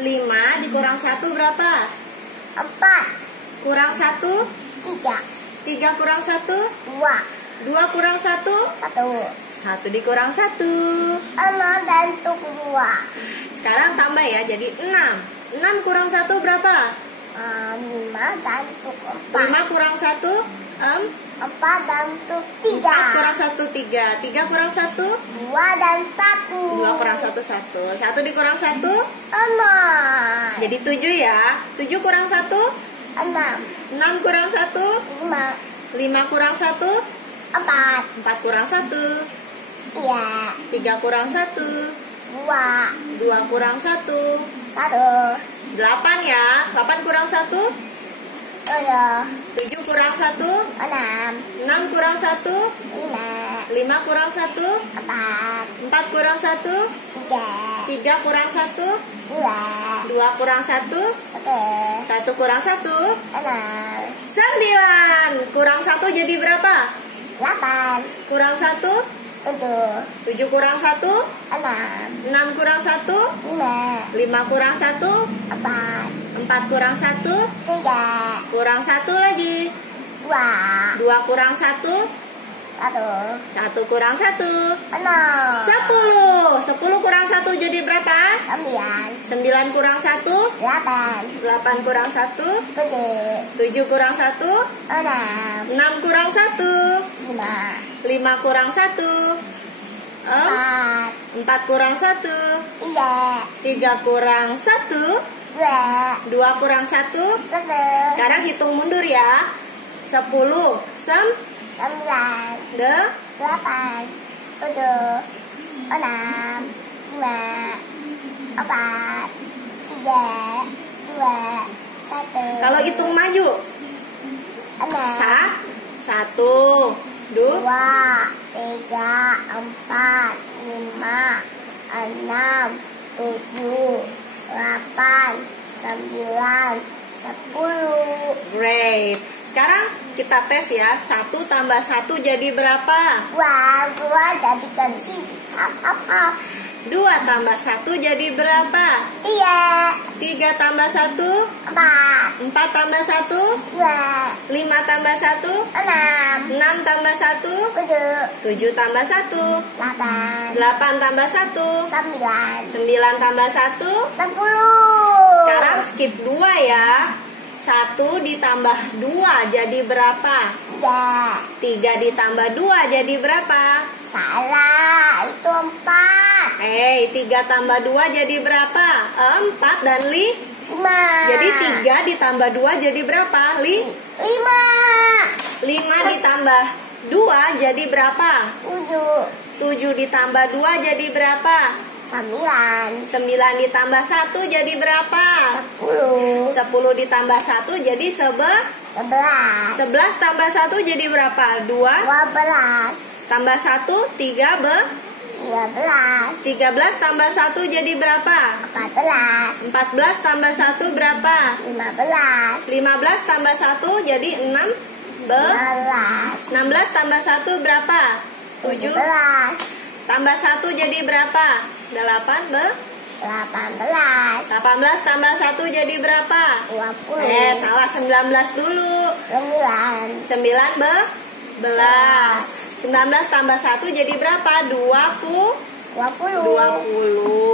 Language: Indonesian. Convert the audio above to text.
5 dikurang 1 berapa? 4. Kurang 1? 3. 3 kurang 1? 2. 2 kurang 1? 1. 1 dikurang 1. 6 dan 2. Sekarang tambah ya, jadi 6. 6 kurang 1 berapa? 5 dan 4. 5 kurang 1? 4 dan 3. 4 kurang 1, 3. 3 kurang 1? 2 dan 1. 2 kurang 1, 1. 1 dikurang 1? 6. Jadi 7 ya. 7 kurang 1? 6. 6 kurang 1? 5. 5 kurang 1? 4. 4 kurang 1? 3. 3 kurang 1? 2. 2 kurang 1? 1. 8 ya. 8 kurang 1? 7. 7 kurang 1? 6. 6 kurang 1? 5. 5 kurang 1? 4. 4 kurang 1? 3. 3 kurang 1? 2. 2 kurang 1? 1. 1 kurang 1? 6. 9. Kurang 1 jadi berapa? 8. Kurang 1? 7. 7 kurang 1? 6. 6 kurang 1? 5. 5 kurang 1? 4. 4 kurang 1? 3. Kurang 1 lagi. 2. 2 kurang 1? 1. 1 kurang 1? 6. 10. 10 kurang 1 jadi berapa? 9. 9 kurang 1? 8. 8 kurang 1? 7. 7 kurang 1? 6. 6 kurang 1? 5. 5 kurang 1? 4. 4 kurang 1? 3. 3 kurang 1? 2. 2 kurang 1? 1. Sekarang hitung mundur ya. 10 9. 8 8. 7. 6. 5. 4. 3. 2. 1. Kalau hitung maju 6. 1 2, 3, 4, 5, 6, 7, 8, 9, 10. Great. Sekarang kita tes ya. 1 tambah 1 jadi berapa? Wah, gua jadikan sini. Apa? 2 tambah 1 jadi berapa? Iya. 3 tambah 1? 4. 4 tambah 1? 2. 5 tambah 1? 6. 6 tambah 1? 7. 7 tambah 1? 8. 8 tambah 1? 9. 9 tambah 1? 10. Sekarang skip 2 ya. 1 ditambah 2 jadi berapa? 3. 3 ditambah 2 jadi berapa? Salah, itu 4. 3 tambah 2 jadi berapa? 4 dan 5. Jadi 3 ditambah 2 jadi berapa? 5. 5 ditambah 2 jadi berapa? 7. 7 ditambah 2 jadi berapa? 9. 9 ditambah 1 jadi berapa? 10. 10 ditambah 1 jadi 11. 11 tambah 1 jadi berapa? 2 12. tambah 1 3 13. 13 tambah 1 jadi berapa? 14. 14 tambah 1 berapa? 15. 15 tambah 1 jadi 16 16. tambah 1 berapa? 7 17. tambah 1 jadi berapa? 18 18. tambah 1 jadi berapa? 20. Salah, 19 dulu. 9. 19 tambah 1 jadi berapa? 20. 20. 20.